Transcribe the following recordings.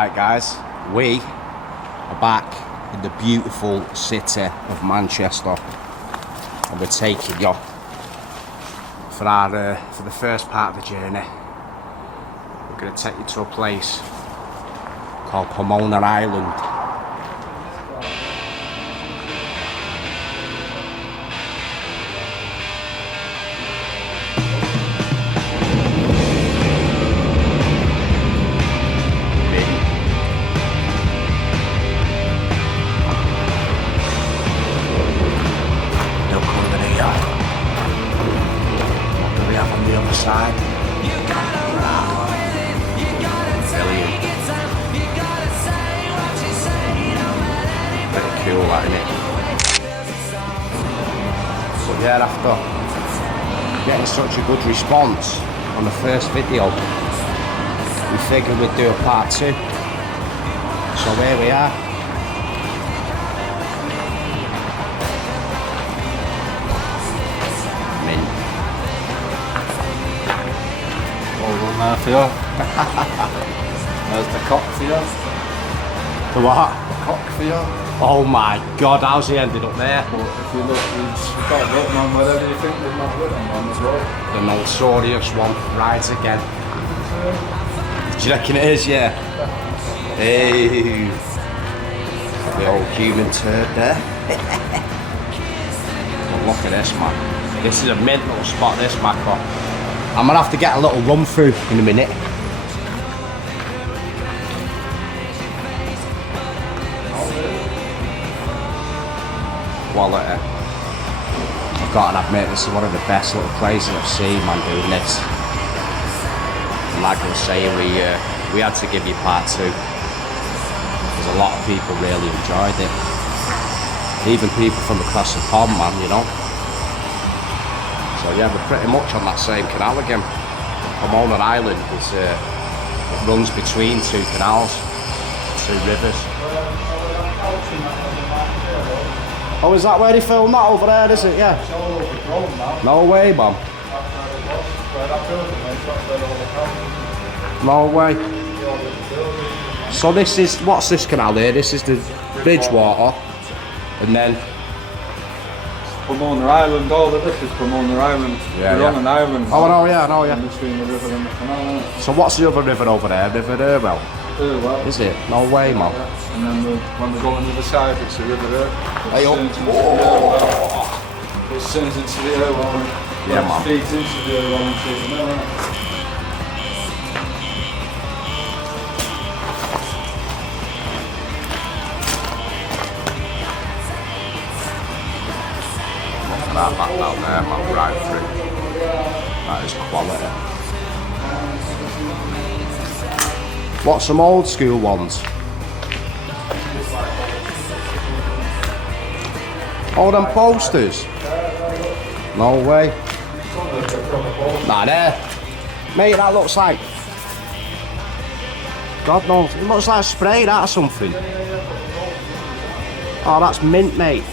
Right guys, we are back in the beautiful city of Manchester and we're taking you for the first part of the journey. We're going to take you to a place called Pomona Island. Yeah, after getting such a good response on the first video, we figured we'd do a part 2. So here we are. Mint. Well done there for you. There's the cock for you. The what? The cock for you. Oh my god, how's he ended up there? But if you look, you've got written on whatever you think they've not written on as well. The notorious one rides again. Do you reckon it is? Yeah. Hey, the old human turd there. Well, look at this, man. This is a mint little spot, this Maca. I'm gonna have to get a little run through in a minute. Quality. I've got to admit, this is one of the best little places I've seen, man, doing this. And like I was saying, we had to give you part 2 because a lot of people really enjoyed it. Even people from across the pond, man, you know. So yeah, we're pretty much on that same canal again. Pomona Island is it runs between 2 canals, 2 rivers. Oh, is that where they filmed that over there, is it? Yeah. It's all overgrown now. No way, man. No way. So this is, what's this canal here? This is the Bridgewater. And then... Pomona Island, all of this is Pomona Island. Yeah, We're on an island. Oh, I know, yeah, I know, yeah. In between the river and the canal. So what's the other river over there? River Irwell? Irwell. Is it? No way, man. And then when we go on the other side, it's the river there. Hey, oh. It turns into the Irwell. Yeah, man. It feeds into the Irwell and feeds the Meadow. That back down there, man, right through. That is quality. What's some old school ones? Oh, them posters? No way. Nah, there. Mate, that looks like... God knows, it looks like spray that or something. Oh, that's mint, mate.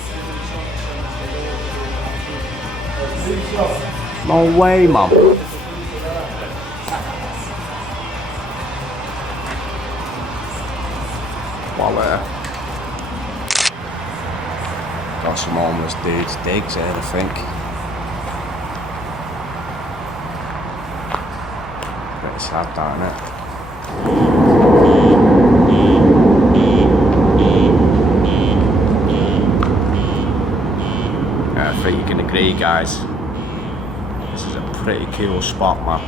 No way, man. Quality. Got some homeless dudes digs here, I think. Pretty sad, darn it. Yeah, I think you can agree, guys. This is a pretty cool spot, man.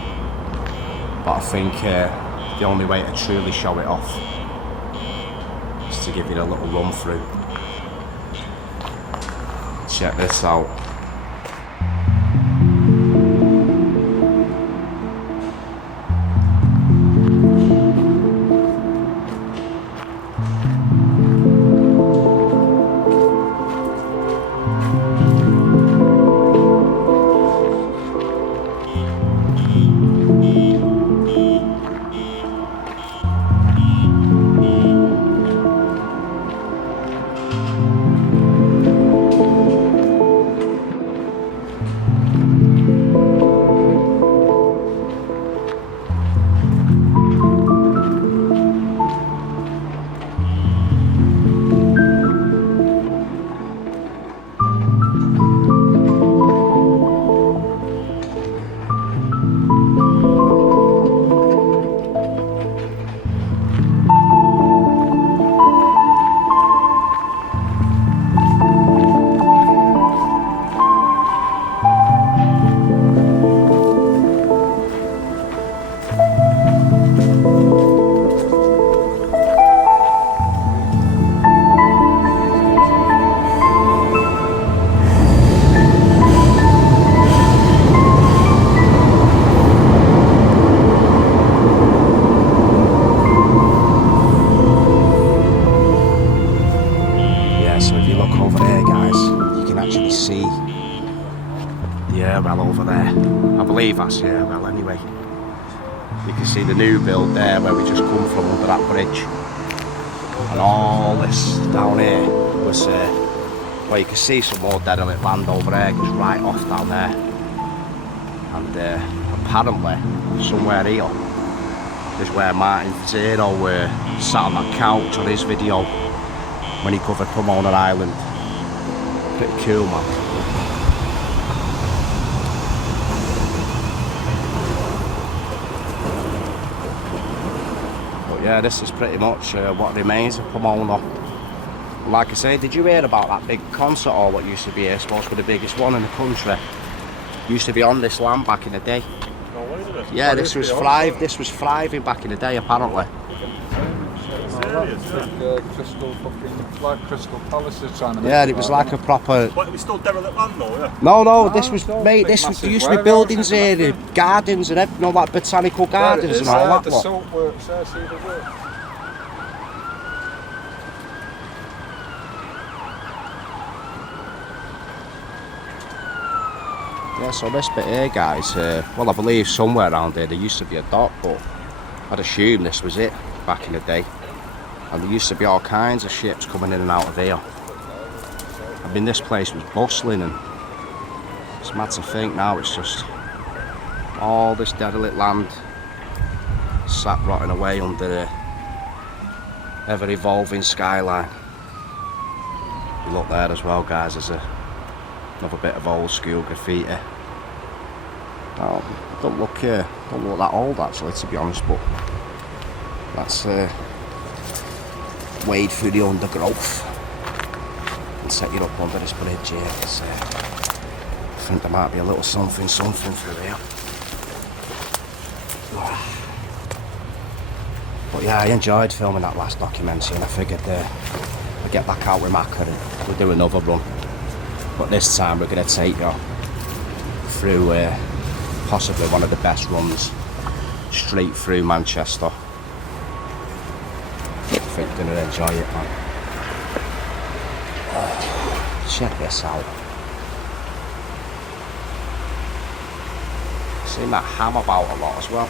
But I think the only way to truly show it off is to give you a little run through. Check this out. look over there, guys, you can actually see the Urwell over there. I believe that's the Urwell anyway. You can see the new build there where we just come from under that bridge. And all this down here was, well, you can see some more derelict land over there, goes right off down there. And apparently, somewhere here is where Martin Zero sat on that couch on his video when he covered Pomona Island. Pretty cool, man. But yeah, this is pretty much what remains of Pomona. Like I say, did you hear about that big concert hall what used to be here? Supposed to be the biggest one in the country. Used to be on this land back in the day. Yeah, this was thriving back in the day, apparently. Like Crystal Palaces trying to Yeah, it was like a proper. But it was still derelict land though, yeah? No, this was mate. There used to be buildings here, the gardens and everything, like botanical gardens and all that. The salt works there, see the work. Yeah, so this bit here, guys, well, I believe somewhere around here there used to be a dock, but I'd assume this was it back in the day. And there used to be all kinds of ships coming in and out of here. I mean, this place was bustling, and it's mad to think now it's just all this derelict land sat rotting away under the ever-evolving skyline. You look there as well, guys, there's another bit of old school graffiti. Oh, don't look that old actually, to be honest, but that's wade through the undergrowth and set you up under this bridge here. I think there might be a little something through here. But yeah, I enjoyed filming that last documentary, and I figured I'd get back out with Maca and we'll do another run. But this time we're going to take you through possibly one of the best runs straight through Manchester. I think you're going to enjoy it, man. Oh, check this out. Seen that ham about a lot as well.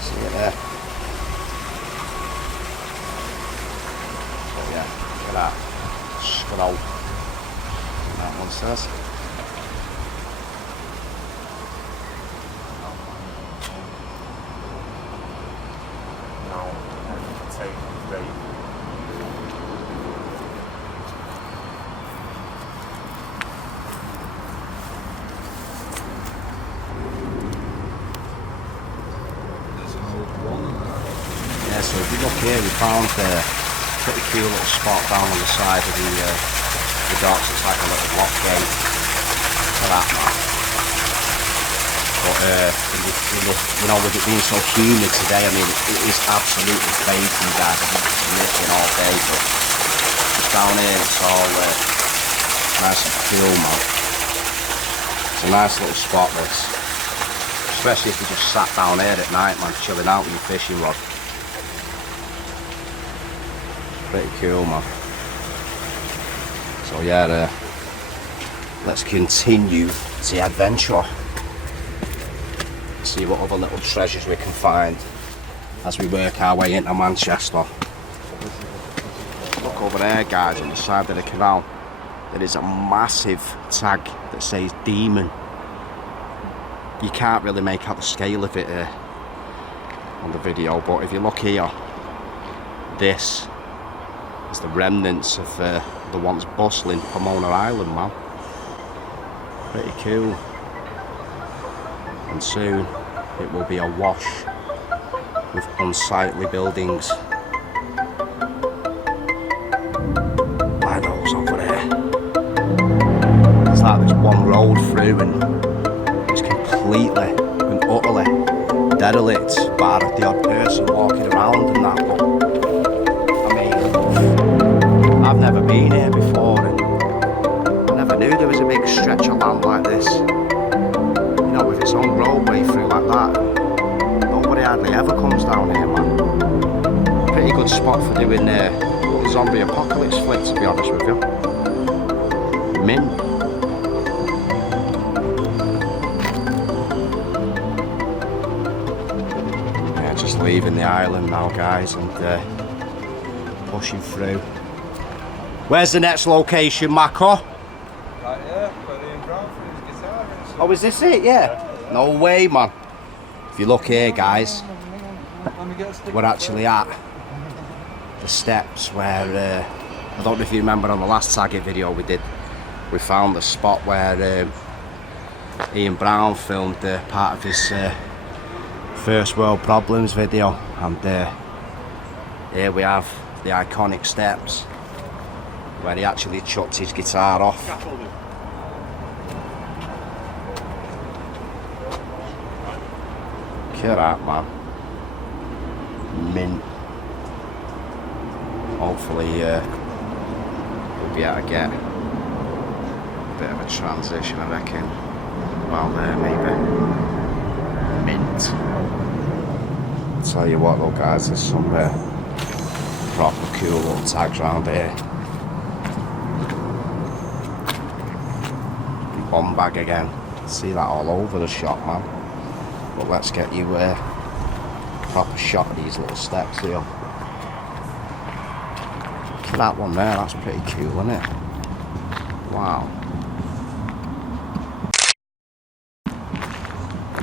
See it there. But yeah, look at that. Scroll. That one says. Yeah, so if you look here, we found a pretty cool little spot down on the side of the docks. It's like a little lock gate. Look at that, man. But you know, with it being so humid today, I mean, it is absolutely baking, guys. I think it's literally all day, but just down here, it's all nice and cool, man. It's a nice little spot, this. Especially if you just sat down here at night, man, chilling out with your fishing rod. Pretty cool, man. So yeah, let's continue the adventure. See what other little treasures we can find as we work our way into Manchester. Look over there, guys, on the side of the canal. There is a massive tag that says Demon. You can't really make out the scale of it on the video, but if you look here, this is the remnants of the once bustling Pomona Island, man. Pretty cool. And soon it will be awash with unsightly buildings like those over there. It's like there's one road through and it's completely and utterly derelict, bar the odd person walking around and that, but I mean, I've never been here before and I never knew there was a big stretch of land like this. You know, with its own roadway through like that. Nobody hardly ever comes down here, man. Pretty good spot for doing zombie apocalypse flick, to be honest with you. Mint. Yeah, just leaving the island now, guys, and pushing through. Where's the next location, Maca? Right here, where Ian Brown for his guitar. Oh, is this it? Yeah. No way, man. If you look here, guys, we're actually at the steps where I don't know if you remember on the last Tag It video we did. We found the spot where Ian Brown filmed part of his First World Problems video, and here we have the iconic steps where he actually chucked his guitar off. Look at that, man. Mint. Hopefully we'll be able to get a bit of a transition, I reckon. Well, there maybe. Mint. I'll tell you what though, guys, there's some proper cool little tags around here. Bomb bag again. See that all over the shop, man. But let's get you a proper shot of these little steps here. Look at that one there, that's pretty cool, isn't it? Wow.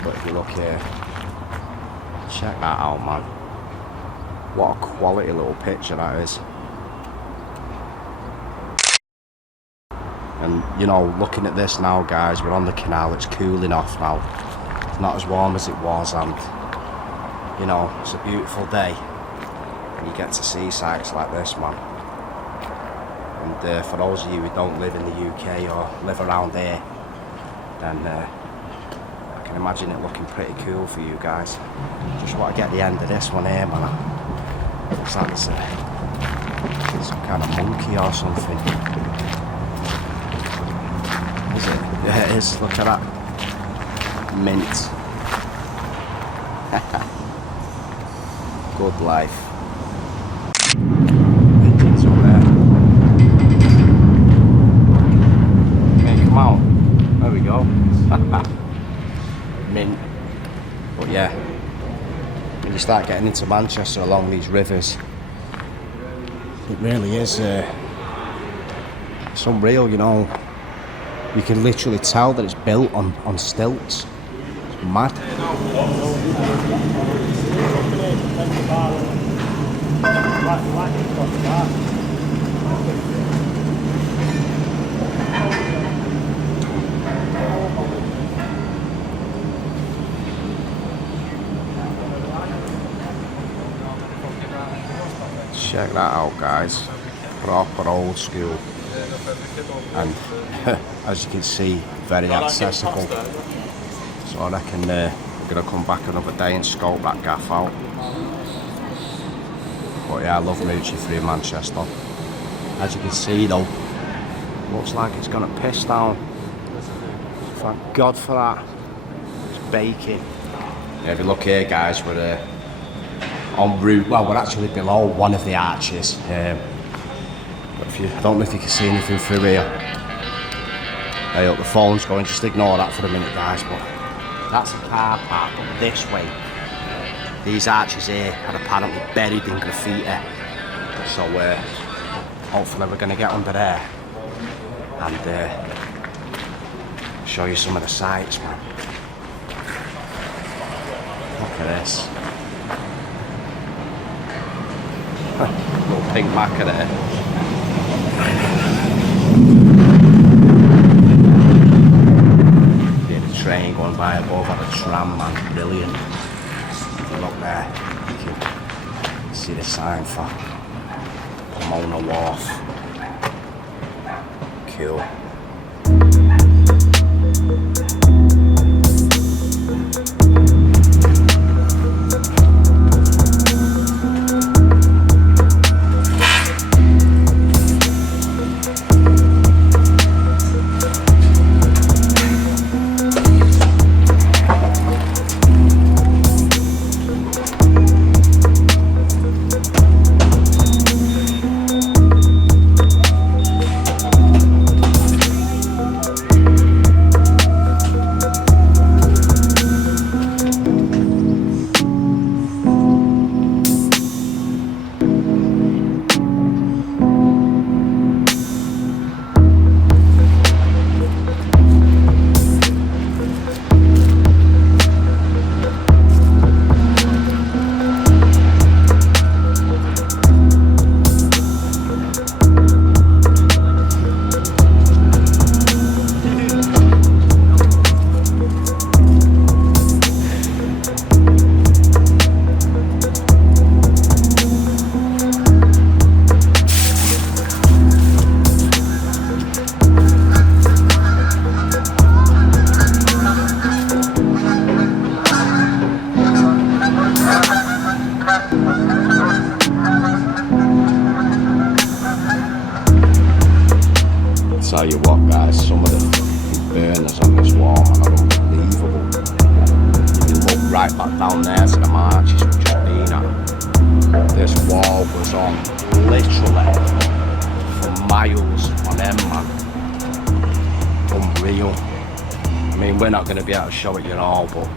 But if you look here, check that out, man. What a quality little picture that is. And you know, looking at this now, guys, we're on the canal, it's cooling off now. It's not as warm as it was, and you know, it's a beautiful day. And you get to see sights like this, man. And for those of you who don't live in the UK or live around here, then I can imagine it looking pretty cool for you guys. Just want to get the end of this one here, man. Looks like it's some kind of monkey or something. Is it? Yeah, it is. Look at that. Mint. Good life. Engines up there. Hey, come on. There we go. Mint. But yeah, when you start getting into Manchester along these rivers, it really is it's unreal, you know. You can literally tell that it's built on stilts. It's mad. Check that out, guys. Proper old school. And as you can see, very accessible. So I reckon we're going to come back another day and scope that gaff out. But yeah, I love mooching through Manchester. As you can see though, looks like it's going to piss down. Thank God for that. It's baking. Yeah, if you look here, guys, we're en route. Well, we're actually below one of the arches. But if you don't know if you can see anything through here. Hey, look, the phone's going, just ignore that for a minute, guys. But that's a car park up this way. These arches here are apparently buried in graffiti. So hopefully we're going to get under there and show you some of the sights, man. Look at this. Little pink Maca there. Train going by above on a tram, man, brilliant. If you look there, you can see the sign for Pomona Wharf. Cool. tell you what, guys, some of the burners on this wall, man, are unbelievable. If you look right back down there to the marches we've just been at, this wall was on literally for miles on end, man. Unreal. I mean, we're not going to be able to show it you all, but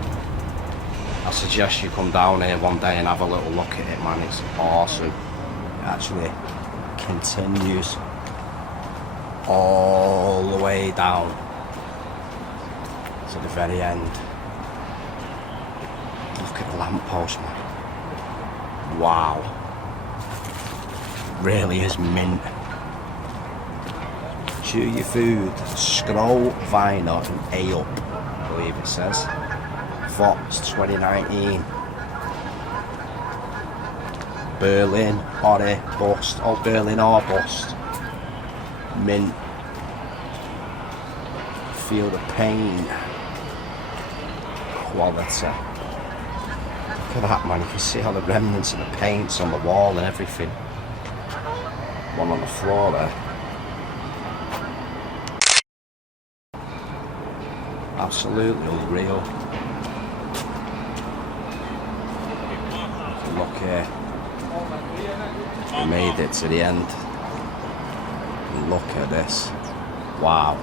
I suggest you come down here one day and have a little look at it, man. It's awesome. It actually continues all the way down to the very end. Look at the lamppost, man. Wow. Really is mint. Chew your food, scroll, vinyl and A up, I believe it says. Fox 2019. Berlin, Ori, bust. Oh, Berlin or bust. Mint. Feel the pain. Quality. Look at that, man. You can see all the remnants of the paints on the wall and everything. One on the floor there. Absolutely unreal. Look here. We made it to the end. Look at this. Wow.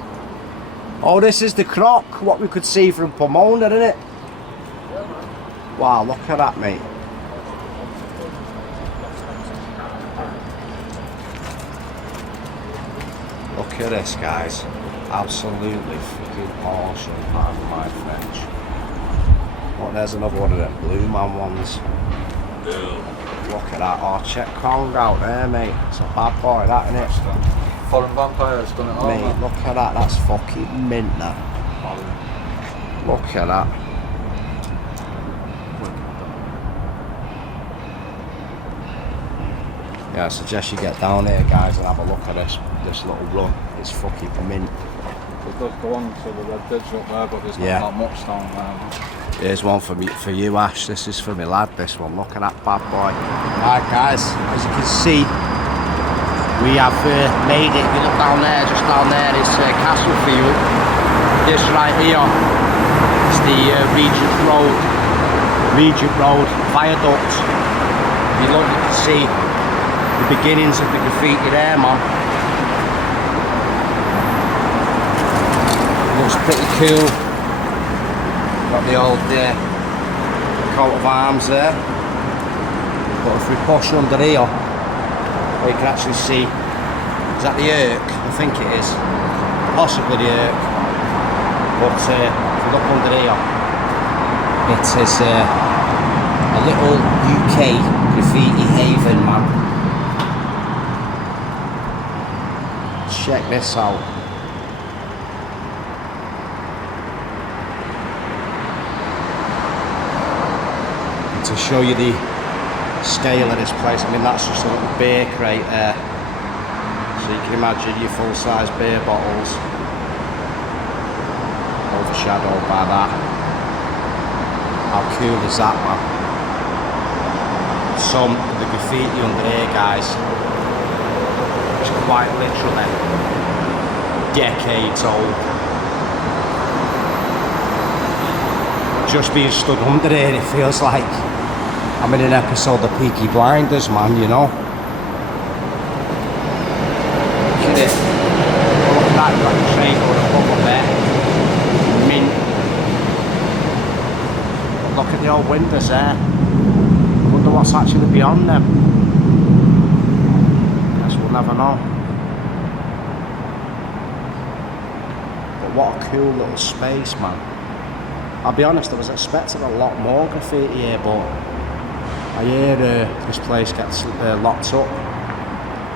Oh, this is the croc, what we could see from Pomona, isn't it? Wow, look at that, mate. Look at this, guys. Absolutely fucking awesome, pardon my French. Oh, there's another one of them Blue Man ones. Look at that. Oh, check Kong out there, mate. It's a bad boy, that, isn't it? Foreign Vampire's done it all, mate, man. look at that. That's fucking mint, that. Look at that. Yeah, I suggest you get down here, guys, and have a look at this little run. It's fucking mint. It does go on to the red ditch up there, but there's not that much down there. Here's one for you, Ash. This is for me lad, this one. Look at that bad boy. Right, guys, as you can see, we have made it. If you look down there, just down there, it's Castlefield. This right here is the Regent Road Viaduct. If you look, you can see the beginnings of the graffiti there, man. Looks pretty cool. Got the old coat of arms there. But if we push under here, we can actually see, is that the Irk? I think it is. Possibly the Irk. But if you look under here, it is a little UK graffiti haven, man. Check this out. To show you the scale of this place, I mean, that's just a little beer crate there. So you can imagine your full-size beer bottles overshadowed by that. How cool is that, man? Some of the graffiti under here, guys, is quite literally decades old. Just being stood under here, it feels like I'm in an episode of Peaky Blinders, man, you know. Look at it. Look at that, you've got the train going above there. Mint. Look at the old windows there. Wonder what's actually beyond them. Guess we'll never know. But what a cool little space, man. I'll be honest, I was expecting a lot more graffiti here, but I hear this place gets locked up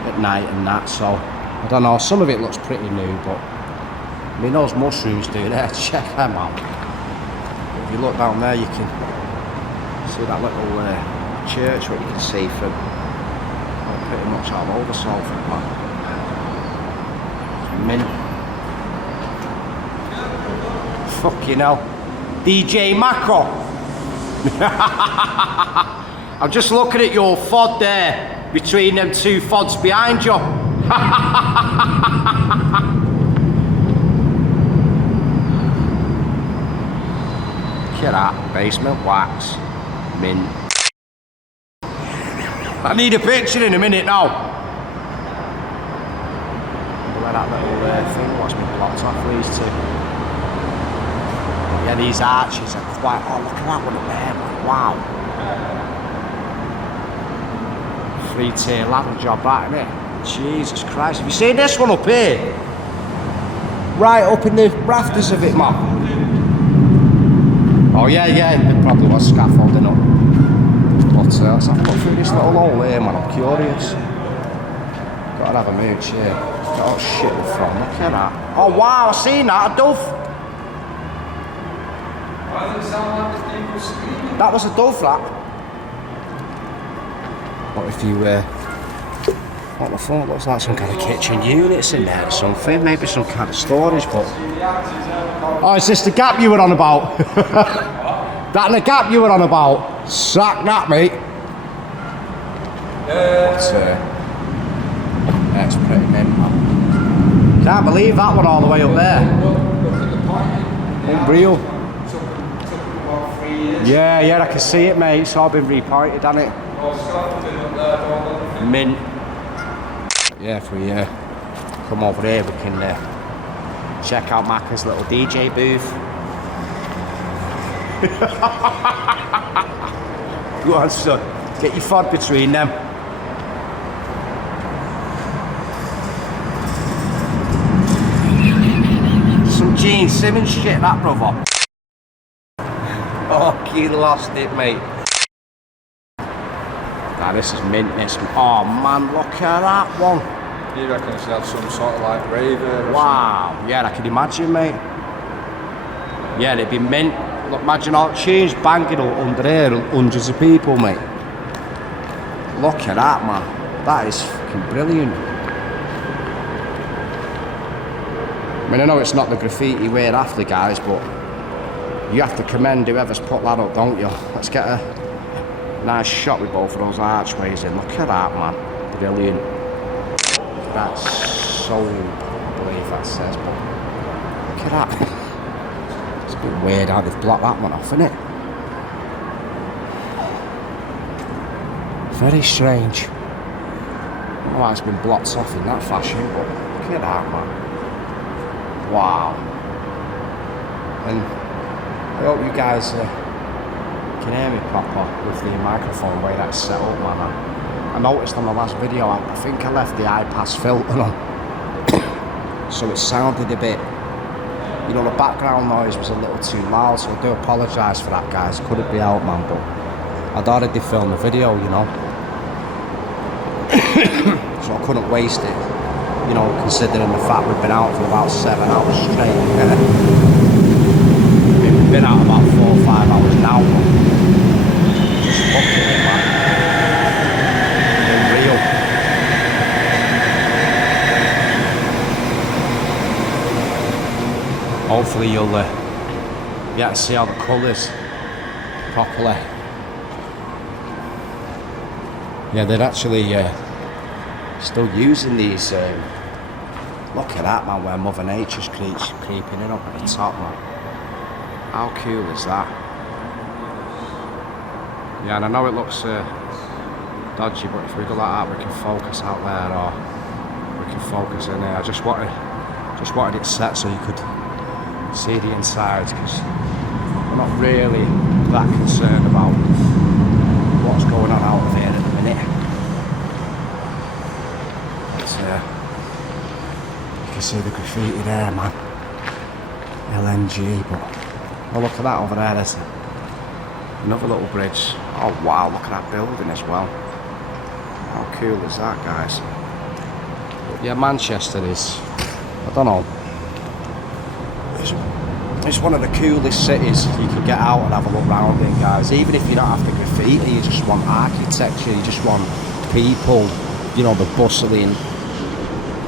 at night and that, so I don't know, some of it looks pretty new, but I mean those mushrooms do there, check them out. If you look down there you can see that little church, what you can see from pretty much all over Salford, man. Mint. Fucking hell. DJ Maca. I'm just looking at your FOD there, between them two FODs behind you. at that. Basement wax. Mint. I need a picture in a minute now. Where that little thing was been blocked off these two. Yeah, these arches are quite. Oh, look at that one up there. Wow. 3-tier ladder job, that, isn't it? Jesus Christ. Have you seen this one up here? Right up in the rafters of it, man. Oh, yeah, there probably was scaffolding up. But let's have a look through this little hole here, man. I'm curious. Gotta have a mooch here. Oh shit, we're from. Look at that. Oh wow, I seen that. A dove. Why does it sound like the people screaming? That was a dove, that. What if you, what the fuck? Looks like some kind of kitchen units in there or something. Maybe some kind of storage, but. Oh, is this the gap you were on about? That the gap you were on about? Sack that, mate. That's pretty mint, man. Can't believe that one all the way up there. Unreal. Yeah, I can see it, mate. It's all been repointed, hasn't it? Mint. Yeah, if we come over here, we can check out Maca's little DJ booth. Go on, son. Get your fod between them. Some Gene Simmons shit, that, brother. Oh, you lost it, mate. Nah, this is mint, this. Oh, man, look at that one. You reckon it's had some sort of like raver? Wow. Yeah, I can imagine, mate. Yeah, they'd be mint. Look, imagine all change banging under there, hundreds of people, mate. Look at that, man. That is fucking brilliant. I mean, I know it's not the graffiti we're after, guys, but you have to commend whoever's put that up, don't you? Let's get a nice shot with both of those archways in. Look at that, man. Brilliant. That's so, I believe that says, but look at that. It's a bit weird how they've blocked that one off, isn't it? Very strange. I don't know why it's been blocked off in that fashion, but look at that, man. Wow. And I hope you guys can hear me proper with the microphone way that's set up, man. I noticed on the last video, I think I left the high pass filter on. So it sounded a bit, you know, the background noise was a little too loud, so I do apologise for that, guys. Couldn't be out, man, but I'd already filmed the video, you know. So I couldn't waste it, you know, considering the fact we've been out for about 7 hours straight. We've been out about 4 or 5 hours now. Just look at it, man. Unreal. Hopefully you'll get to see all the colours properly. Yeah, they're actually still using these. Look at that, man, where Mother Nature's creeping in up at the top, man. How cool is that? Yeah, and I know it looks dodgy, but if we do like that, we can focus out there, or we can focus in there. I just wanted it set so you could see the insides, because we're not really that concerned about what's going on out there at the minute. But, you can see the graffiti there, man. LNG, but oh, look at that over there. There's another little bridge. Oh wow, look at that building as well. How cool is that, guys? But yeah, Manchester is, I don't know, it's one of the coolest cities. You can get out and have a look around in, guys. Even if you don't have the graffiti, you just want architecture, you just want people, you know, the bustling.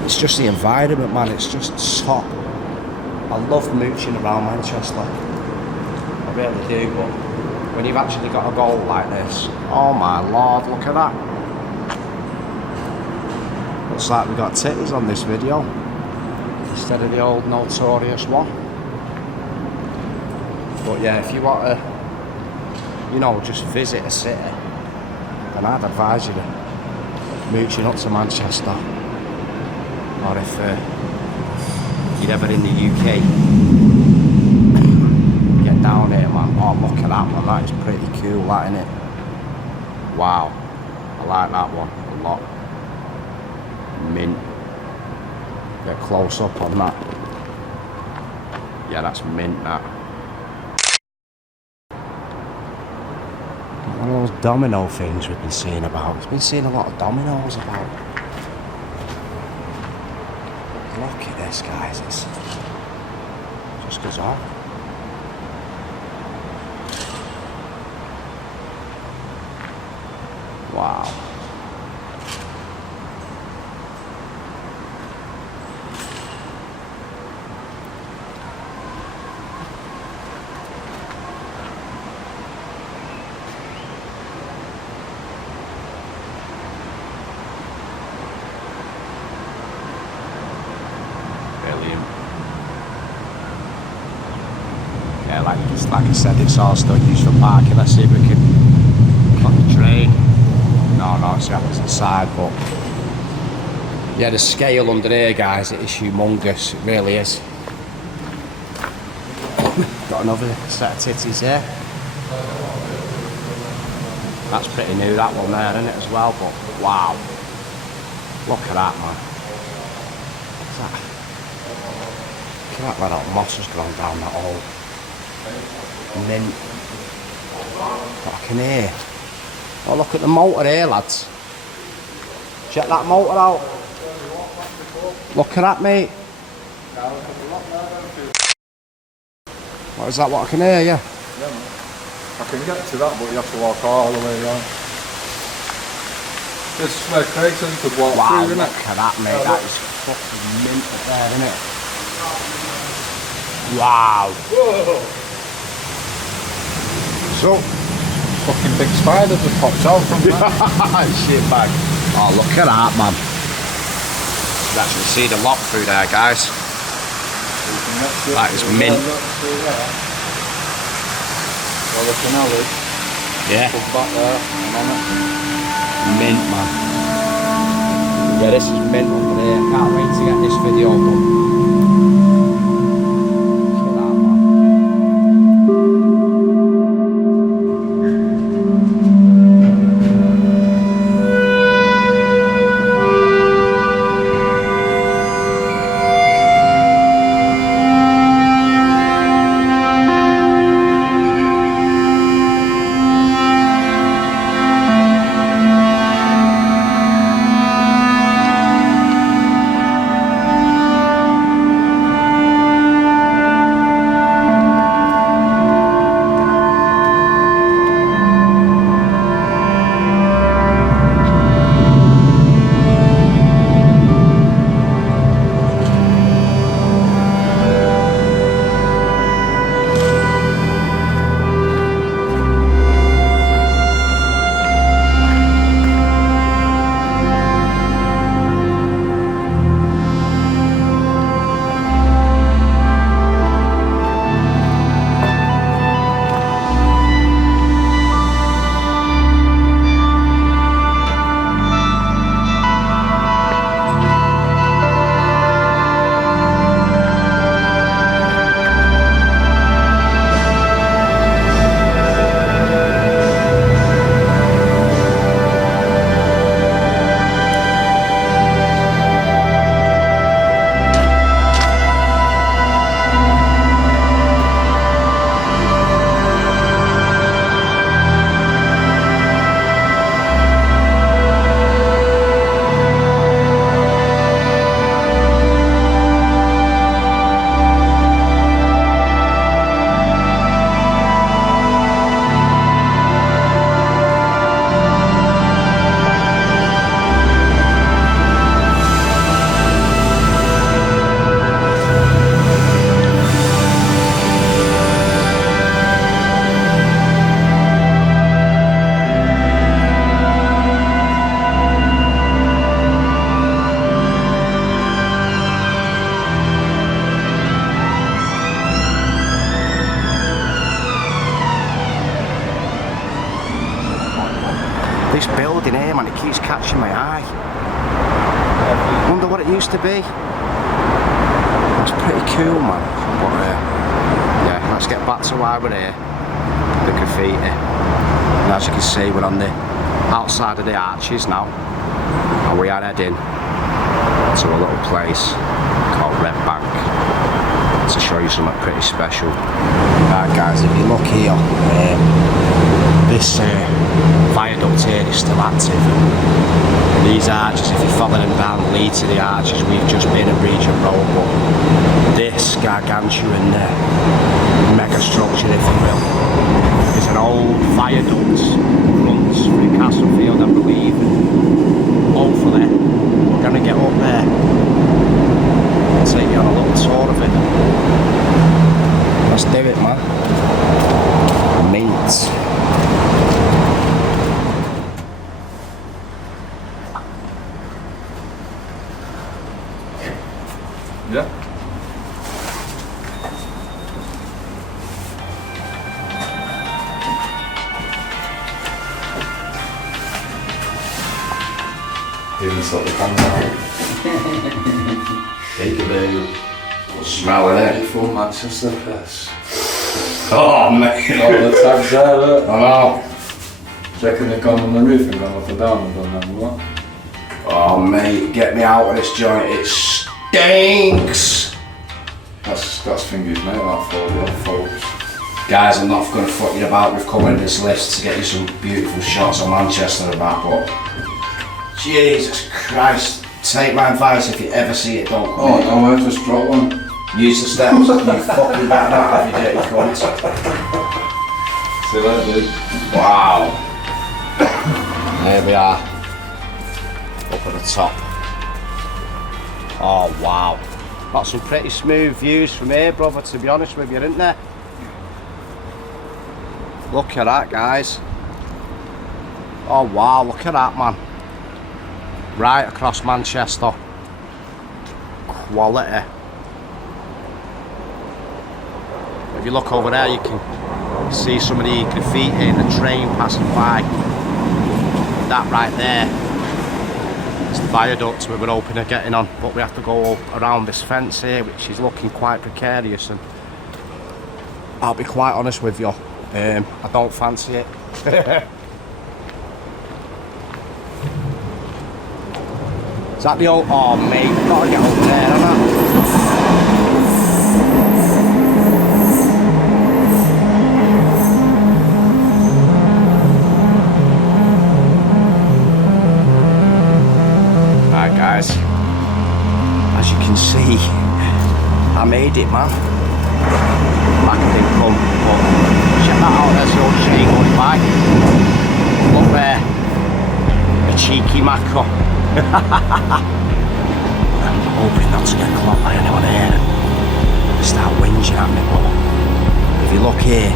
It's just the environment, man. It's just top. I love mooching around Manchester. I really do, but when you've actually got a goal like this, oh my lord, look at that. Looks like we got titties on this video instead of the old notorious one. But yeah, if you want to you know, just visit a city, then I'd advise you to mooching up to Manchester. Or if you're ever in the UK, get down here, man. Oh, look at that one, that is pretty cool, that, isn't it? Wow, I like that one a lot. Mint. Get close up on that. Yeah, that's mint, that. One of those domino things we've been seeing about. We've been seeing a lot of dominoes about. Look at this, guys. It's just goes on. Wow. Yeah, like I said, it's all still used for parking. Let's see if we can cut the train. No, it's the opposite side, but yeah, the scale under here, guys, it is humongous. It really is. Got another set of titties here. That's pretty new, that one there, isn't it, as well? But wow, look at that, man. What's that? Look at that, where that moss has gone down that hole. Mint. But I can hear. Oh, look at the motor here, lads. Check that motor out. Look at that, mate. What is that? What I can hear? Yeah. Yeah, man. I can get to that, but you have to walk all the way around. This is where Craig says you could walk through, isn't it? Look at that, mate. Yeah, that is fucking mint up there, isn't it? Wow. Whoa. So, fucking big spider just popped out from that. Shit bag. Oh, look at that, man. You can actually see the lock through there, guys. That is mint. Well, the canal is. Yeah. Back there and on it. Mint, man. Yeah, this is mint over there. Can't wait to get this video done. This building here, man, it keeps catching my eye. Wonder what it used to be. It's pretty cool, man. But yeah, let's get back to why we're here. The graffiti. And as you can see, we're on the outside of the arches now, and we are heading to a little place called Red Bank to show you something pretty special. Right guys, if you look here, this viaduct here is still active. These arches, if you follow them down the lead to the arches, we've just been at Regent Road, but this gargantuan mega structure, if you will, is an old viaduct, runs through Castlefield, I believe. Hopefully, we're going to get up there and take you on a little tour of it. Let's do it, man. Mint. Yeah. Even sort the camera out. Peekaboo. Smelling it. Full Manchester press. Oh, mate. All the tags there, look. I know. Do you reckon they've gone on the roof and gone up and down and done that what? Oh, mate, get me out of this joint. It stinks. That's fingers, mate, that folks. Guys, I'm not going to fuck you about with covering this list to get you some beautiful shots of Manchester and that, but Jesus Christ, take my advice, if you ever see it, don't come Oh, in. don't worry, just drop one. Use the steps, you fucking better not have you dirty cunt. See you later, dude. Wow. Here we are, up at the top. Oh wow, got some pretty smooth views from here, brother, to be honest with you, isn't there? Look at that, guys. Oh wow, look at that, man. Right across Manchester. Quality. If you look over there, you can see some of the graffiti in the train passing by. That right there is the viaduct we were hoping of getting on, but we have to go around this fence here, which is looking quite precarious, and I'll be quite honest with you, I don't fancy it. Is that the old... Oh mate, we've got to get over there, haven't we? Right guys, as you can see, I made it, man. Maca didn't come, but check that out, there's the old train going by. Look there, a cheeky Maca. I'm hoping not to get clocked by anyone here and start whinging at me, but if you look here,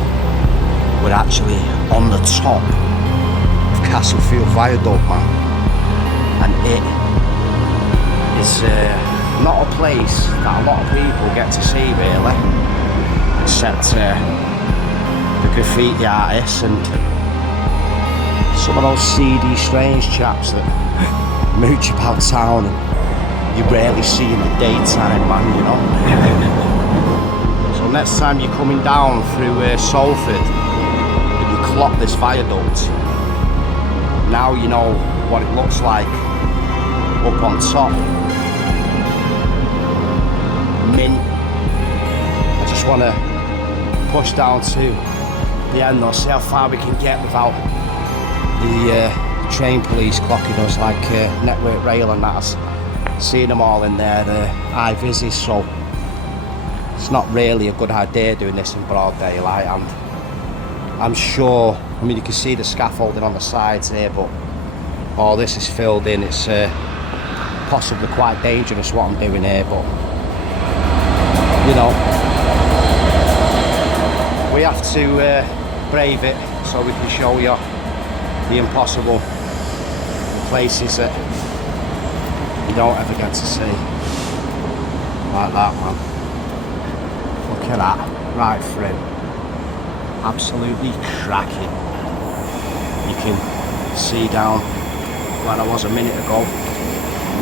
we're actually on the top of Castlefield Viaduct, man, and it is not a place that a lot of people get to see really, except the graffiti artists and some of those seedy strange chaps that mooch about town and you rarely see in the daytime, man, you know. So next time you're coming down through Salford and you clock this viaduct, now you know what it looks like up on top. Mint. I just want to push down to the end though, see how far we can get without the train police clocking us like Network Rail and that. I've seen them all in their high vises, so it's not really a good idea doing this in broad daylight, and I'm sure, I mean you can see the scaffolding on the sides here, but all this is filled in. It's possibly quite dangerous what I'm doing here, but you know, we have to brave it so we can show you the impossible places that you don't ever get to see. Like that, man. Look at that, right through. Absolutely cracking. You can see down where I was a minute ago,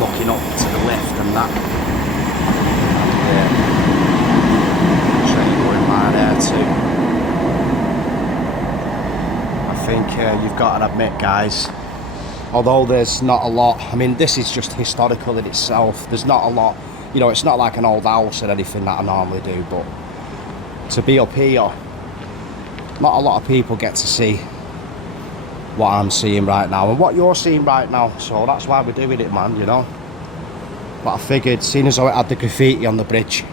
looking up to the lift and that. Train going by there too. I think you've got to admit, guys, although there's not a lot, I mean, this is just historical in itself, there's not a lot, you know, it's not like an old house or anything that I normally do, but to be up here, not a lot of people get to see what I'm seeing right now and what you're seeing right now, so that's why we're doing it, man, you know. But I figured, seeing as though it had the graffiti on the bridge,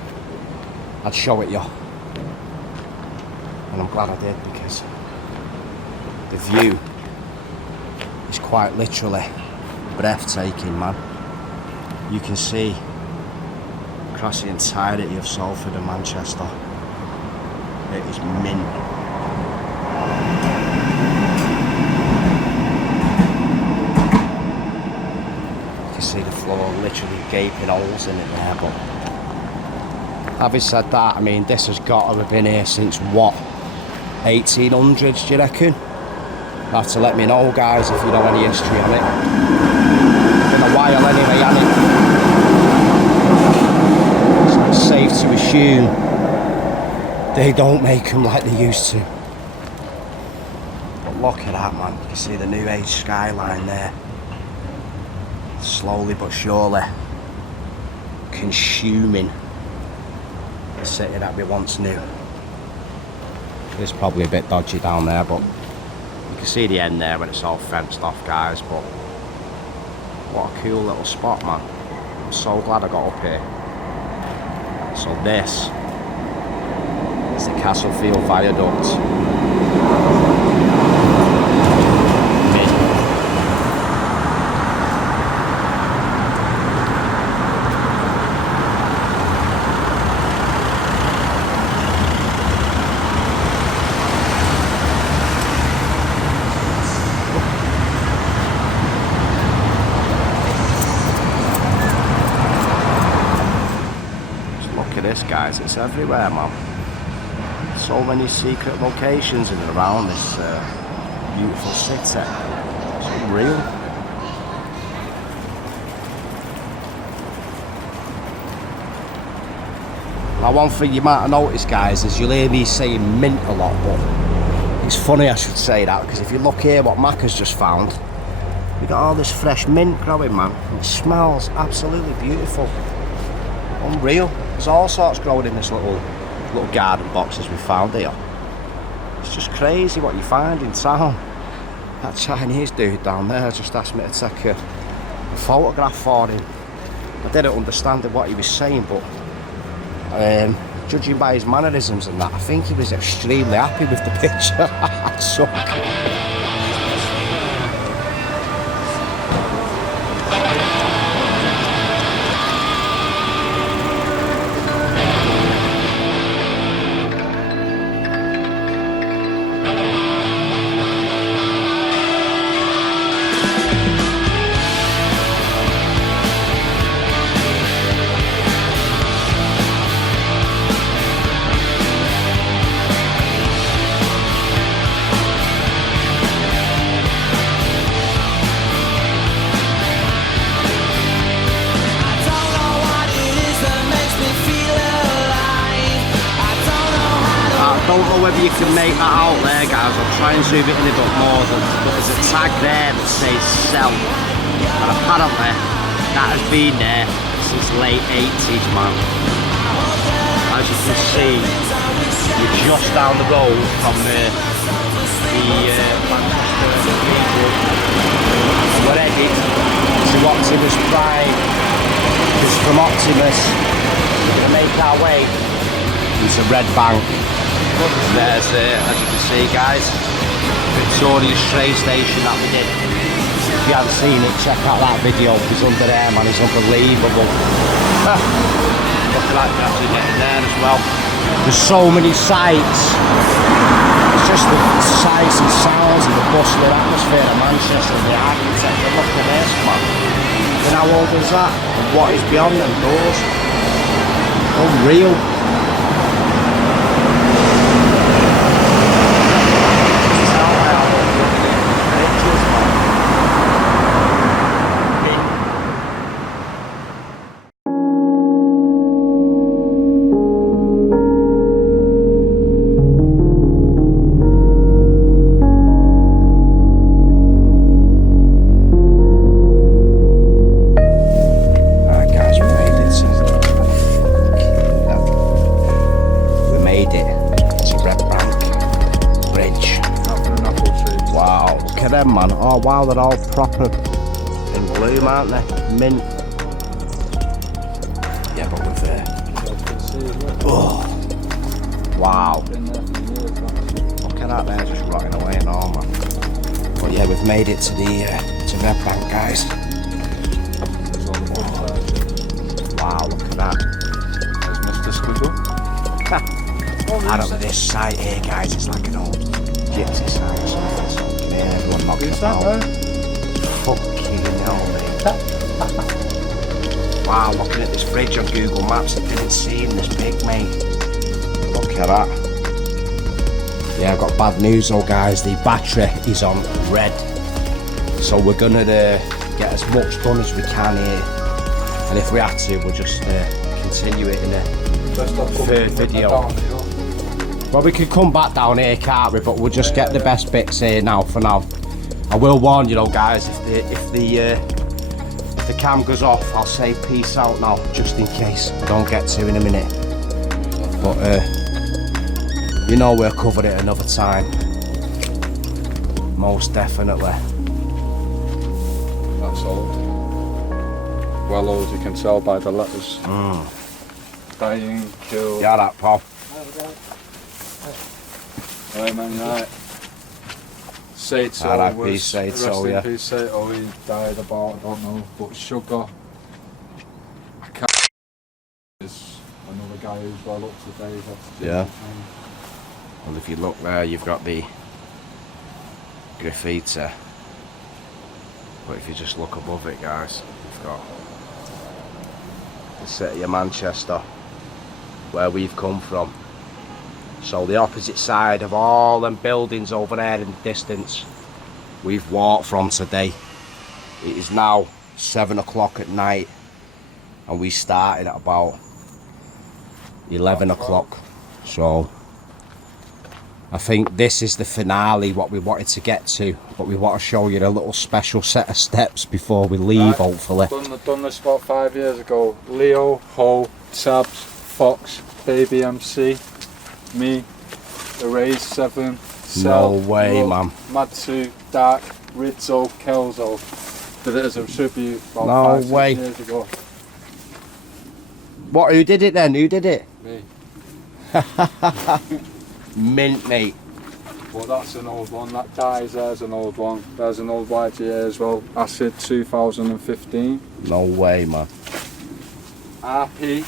I'd show it you. And I'm glad I did, because the view is quite literally breathtaking, man. You can see across the entirety of Salford and Manchester. It is mint. You can see the floor literally gaping holes in it there, but having said that, I mean, this has got to have been here since what, 1800s, do you reckon? You'll have to let me know, guys, if you know any history on it. Been a while anyway, hasn't it? So it's safe to assume they don't make them like they used to. But look at that, man. You can see the new age skyline there. Slowly but surely consuming the city that we once knew. It's probably a bit dodgy down there, but you can see the end there when it's all fenced off, guys. But what a cool little spot, man. I'm so glad I got up here. So this is the Castlefield Viaduct. This, guys, it's everywhere, man. So many secret locations in and around this beautiful city. It's unreal. Now, one thing you might have noticed, guys, is you'll hear me saying mint a lot, but it's funny I should say that, because if you look here what Maca's just found, we got all this fresh mint growing, man. It smells absolutely beautiful. Unreal. There's all sorts growing in this little garden boxes we found here. It's just crazy what you find in town. That Chinese dude down there just asked me to take a photograph for him. I didn't understand what he was saying, but judging by his mannerisms and that, I think he was extremely happy with the picture. So I don't know whether you can make that out there, guys. I'll try and zoom it in a bit more. But there's a tag there that says sell, and apparently that has been there since late 80s, man. As you can see, you're just down the road from the Manchester Cathedral. We're headed to Optimus Prime, because from Optimus we're going to make our way into Red Bank. There's, as you can see, guys, Victoria's train station that we did. If you haven't seen it, check out that video. He's under there, man. He's unbelievable. Look at that, you're actually getting there as well. There's so many sights. It's just the sights and sounds and the bustling atmosphere of Manchester and the architecture. Look at this, man. And how old is that? And what is beyond them doors? Unreal. Oh wow, they're all proper in bloom, aren't they? Mint. Yeah, but with oh, wow. Look at that, they're just rotting away and all, man. But yeah, we've made it to the Red Bank, guys. Wow, look at that. There's Mr. Squiggle. Out of this site here, guys, it's like an old gypsy site or something. So you can hear everyone knocking about. Fucking hell, mate. Wow, looking at this fridge on Google Maps, it didn't seem this big, mate. Look at that. Yeah, I've got bad news though, guys. The battery is on red. So we're gonna get as much done as we can here. And if we have to, we'll just continue it in a third video. Well, we can come back down here, can't we? But we'll just get the best bits here now for now. I will warn you though, guys, if the cam goes off, I'll say peace out now, just in case I don't get to in a minute. But you know we'll cover it another time. Most definitely. That's old. Well old, you can tell by the letters. Dying, killed. Yeah, that pal. Right, man, right. Sato R.I.P. was, Sato, rest yeah. in peace, Sato, he died about, I don't know, but Sugar. I can't. Is another guy who's well up to date. Yeah. Well, if you look there, you've got the Graffiti. But if you just look above it, guys, you've got the city of Manchester, where we've come from. So the opposite side of all them buildings over there in the distance, we've walked from today. It is now 7 o'clock at night, and we started at about 11 o'clock. So I think this is the finale, what we wanted to get to, but we want to show you a little special set of steps before we leave, hopefully. Done this about 5 years ago. Leo, Ho, Tabs, Fox, Baby MC, me, Erase 7, Cell, No way, man. Matsu, Dark, Rizzo, Kelzo. Did it as a tribute about No 5 way. years ago. What, who did it then? Who did it? Me. Mint, mate. But that's an old one. That dies, there's an old one. There's an old YGA as well. Acid 2015. No way, man. RP,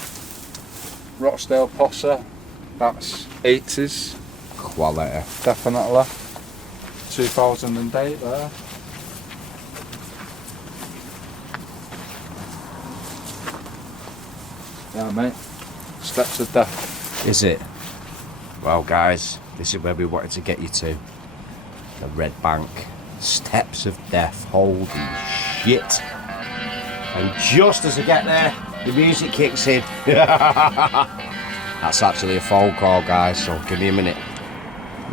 Rochdale Posse. That's 80s. Quality. Definitely. 2008 there. Yeah, mate. Steps of Death. Is it? Well, guys, this is where we wanted to get you to. The Red Bank. Steps of Death. Holy shit. And just as I get there, the music kicks in. That's actually a phone call, guys, so give me a minute.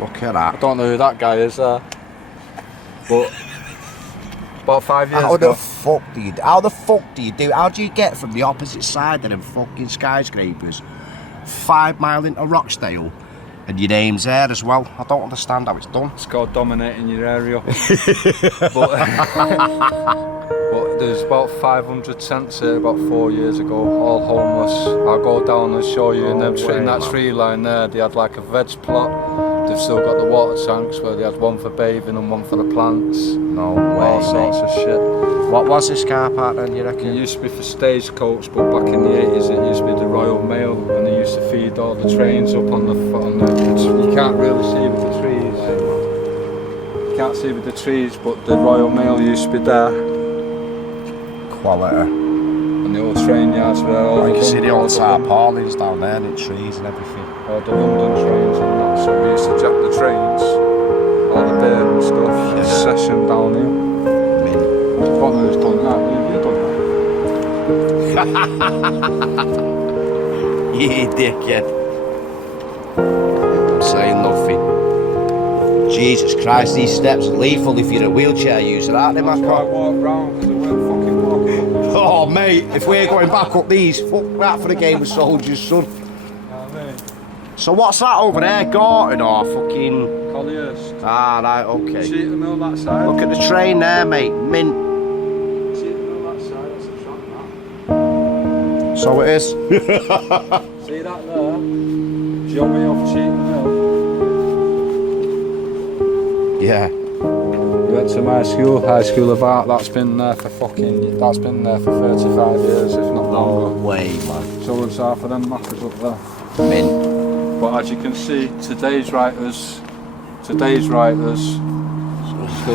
Look at that. I don't know who that guy is there. But about 5 years How ago. the fuck do you do? How do you get from the opposite side of them fucking skyscrapers 5 mile into Rochdale and your name's there as well? I don't understand how it's done. It's called dominating your area. but there's about 500 tents here about 4 years ago, all homeless. I'll go down and show you. In that tree line there, they had like a veg plot. They've still got the water tanks where they had one for bathing and one for the plants. No way, all sorts of shit. What was this car park then, you reckon? It used to be for stagecoach, but back in the 80s it used to be the Royal Mail, and they used to feed all the trains up on the you can't really see with the trees. You can't see with the trees, but the Royal Mail used to be there. Quality. And the old train yards were all You can see the old tarpaulins down there and the trees and everything. All the London trains and that, so we used to jack the trains, all the beer and stuff, session down here. What who's done that? You've done that. You dickhead. I'm saying nothing. Jesus Christ, these steps are lethal if you're a wheelchair user, aren't they, That's why I Maca? walk round, because I weren't fucking walking up. Oh, mate, if we're going back up these, fuck that for the game of soldiers, son. You know what I mean? So what's that over there, Gorton or fucking Colliers. Ah, right, okay. See the mill that side? Look at the train there, mate. Mint. See the mill that side? That's the track, that. So it is. See that there? Jummy off Cheatham Mill. Yeah. We went to my school, High School of Art. That's been there for 35 years, if not No longer. way, man. So it's half of them Macas up there. Mint. But as you can see, today's writers still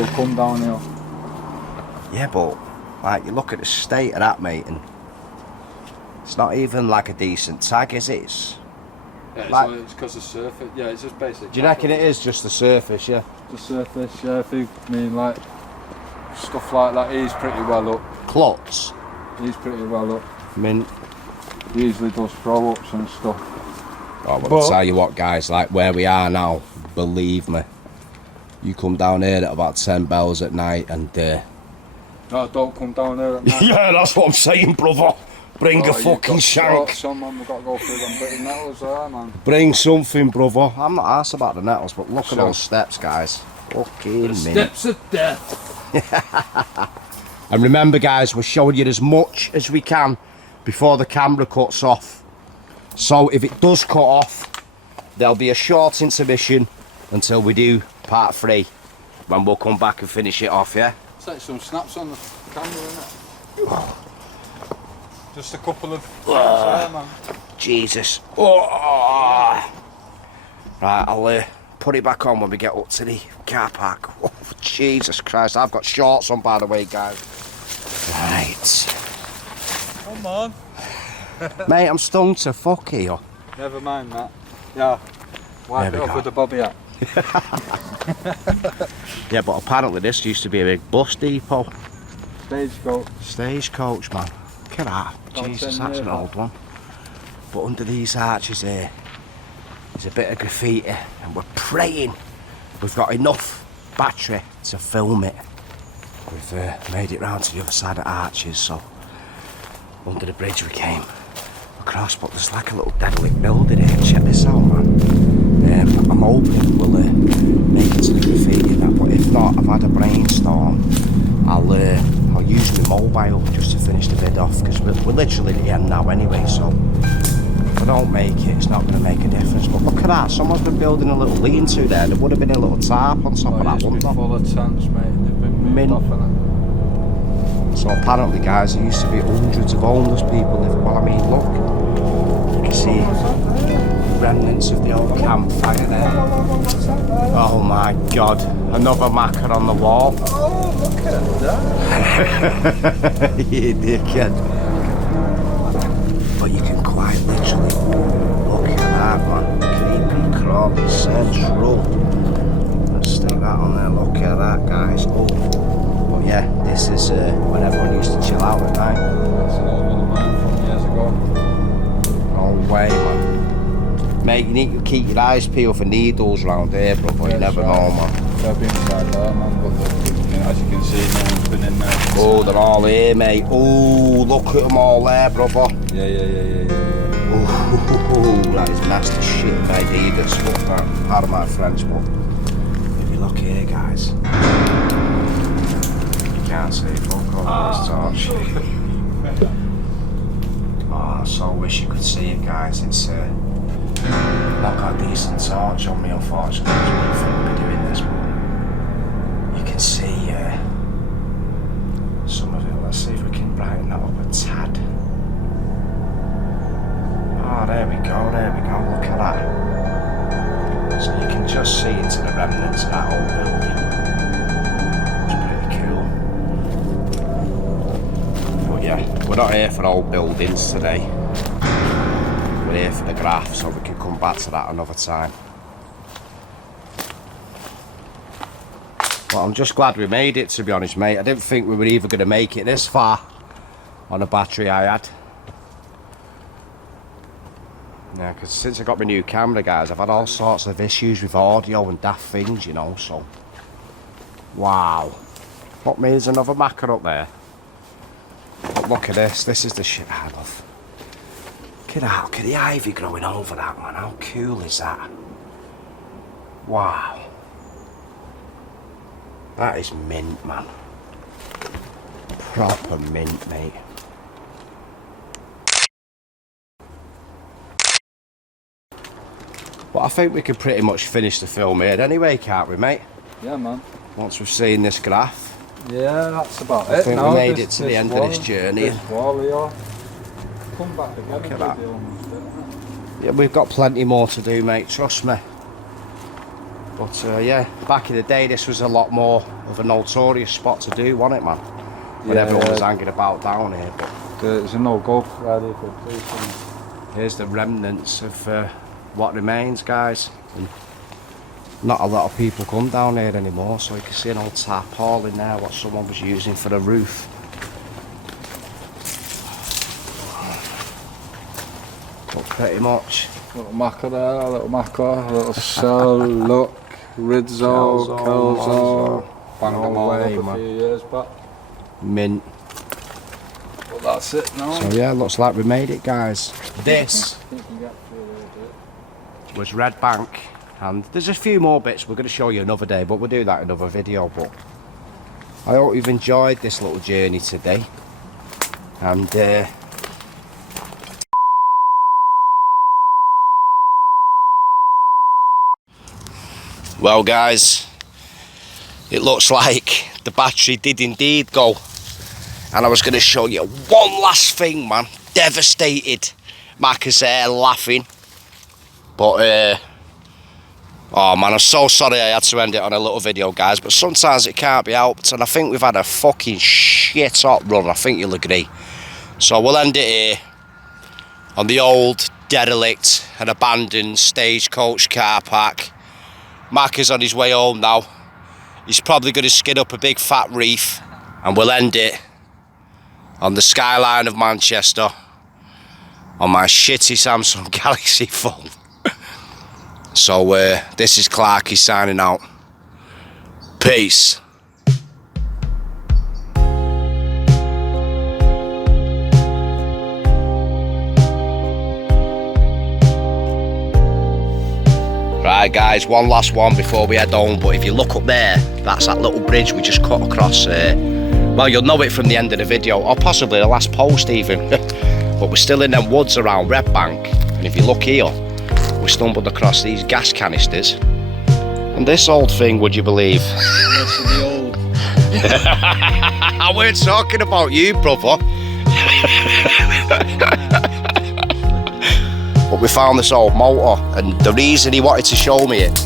come down here. Yeah, but like you look at the state of that, mate, and it's not even like a decent tag, is it? Yeah, it's because of surface. Yeah, it's just basic. Do you reckon it is just the surface, yeah? The surface, yeah. If you mean like stuff like that, he's pretty well up. Clots. He's pretty well up. Mint. He usually does throw ups and stuff. Oh, well, I'll tell you what, guys, like where we are now, believe me, you come down here at about 10 bells at night and... No, don't come down there at night. Yeah, that's what I'm saying, brother. Bring a fucking shank. Someone, we've got to go through them bit of nettles there, man. Bring something, brother. I'm not arsed about the nettles, but look at those steps, guys. Fucking mint. Steps of death. And remember, guys, we're showing you as much as we can before the camera cuts off. So if it does cut off, there'll be a short intermission until we do part 3, when we'll come back and finish it off, yeah? Take some snaps on the camera, innit? Just a couple of things there, man. Jesus. Oh. Right, I'll put it back on when we get up to the car park. Oh, Jesus Christ, I've got shorts on, by the way, guys. Right. Come on. Mate, I'm stung to fuck here. Never mind that. Yeah. Wipe it off with the bobby hat. Yeah, but apparently this used to be a big bus depot. Stagecoach, man. Look at that. Jesus, that's an old one. But under these arches here, there's a bit of graffiti, and we're praying we've got enough battery to film it. We've made it round to the other side of arches, so under the bridge we came across, but there's like a little derelict building here. Check this out, man. I'm hoping we'll make it to the graffiti and that, but if not, I've had a brainstorm. I'll use my mobile just to finish the bid off, because we're literally at the end now anyway, so if I don't make it, it's not going to make a difference. But look at that, someone's been building a little lean-to there. There would have been a little tarp on top of that, wouldn't there? Full of tents, mate. They've been moved off in it. So apparently, guys, there used to be hundreds of homeless people living. Well, I mean, look, you can see remnants of the old campfire there. Oh my God, another Maca on the wall. Oh, look at that. You dickhead. But you can quite literally look at that, man. Creepy crawly central. Let's stick that on there. Look at that, guys. Oh, but yeah, this is when everyone used to chill out at night. That's an old one of mine from years ago. No way, man. Mate, you need to keep your eyes peeled for needles round here, brother. You never know, man. They've been inside there, man, but as you can see, no one's been in there. Oh, they're all here, mate. Oh, look at them all there, brother. Yeah. Oh, that is nasty shit, mate. Adidas, fuck that. Out of my French, but if you look here, guys, you can't see it. Fuck off this torch. Oh, I so wish you could see it, guys. It's not got a decent torch on me, unfortunately. I wouldn't think we'd be doing this, but you can see some of it. Let's see if we can brighten that up a tad. Oh, there we go, look at that. So you can just see into the remnants of that old building. It's pretty cool. But yeah, we're not here for old buildings today. We're here for the graph, so we can come back to that another time. Well, I'm just glad we made it, to be honest, mate. I didn't think we were even going to make it this far on a battery I had. Yeah, because since I got my new camera, guys, I've had all sorts of issues with audio and daft things, you know, so... Wow. What means another Maca up there? But look at this is the shit I love. Look at the ivy growing over that, man. How cool is that? Wow. That is mint, man. Proper mint, mate. But I think we can pretty much finish the film here anyway, can't we, mate? Yeah, man. Once we've seen this graph. Yeah, that's about I it. think now, we made it to the end of this journey. This wall here. Come back again. Look at and that. do the almost bit, Yeah, we've got plenty more to do, mate, trust me. But yeah, back in the day this was a lot more of a notorious spot to do, wasn't it, man? When everyone was hanging about down here. But there's a no-go Friday for police. here's the remnants of what remains, guys. And not a lot of people come down here anymore, so you can see an old tarpaulin there, what someone was using for the roof. But pretty much. Little Maca there, little Maca, little Cell, Look, Rizzo, Kelzo. Banged them all up a few years back. Mint. But that's it now. So yeah, looks like we made it, guys. This was Red Bank, and there's a few more bits we're going to show you another day, but we'll do that in another video. But I hope you've enjoyed this little journey today, and well, guys, it looks like the battery did indeed go, and I was going to show you one last thing, man. Devastated. Maca's there laughing, but oh man, I'm so sorry I had to end it on a little video, guys, but sometimes it can't be helped, and I think we've had a fucking shit hot run, I think you'll agree. So we'll end it here on the old derelict and abandoned stagecoach car park. Maca's on his way home now. He's probably going to skin up a big fat reef, and we'll end it on the skyline of Manchester on my shitty Samsung Galaxy phone. So this is Clarky signing out. Peace. Right guys, one last one before we head home, but if you look up there, that's that little bridge we just cut across. Well, you'll know it from the end of the video, or possibly the last post even. But we're still in them woods around Red Bank, and if you look here, we stumbled across these gas canisters. And this old thing, would you believe? I weren't talking about you, brother. But we found this old motor, and the reason he wanted to show me it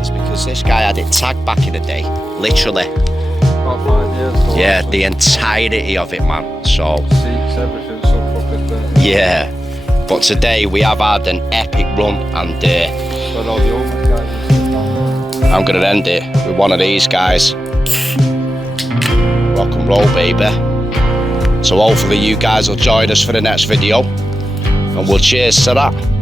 is because this guy had it tagged back in the day, literally. About 5 years old. Yeah, the entirety of it, man. So Seats, everything, so fucking there. yeah, but today we have had an epic run, and all the old guys. I'm gonna end it with one of these guys. Rock and roll, baby. So hopefully you guys will join us for the next video, and we'll cheers to that.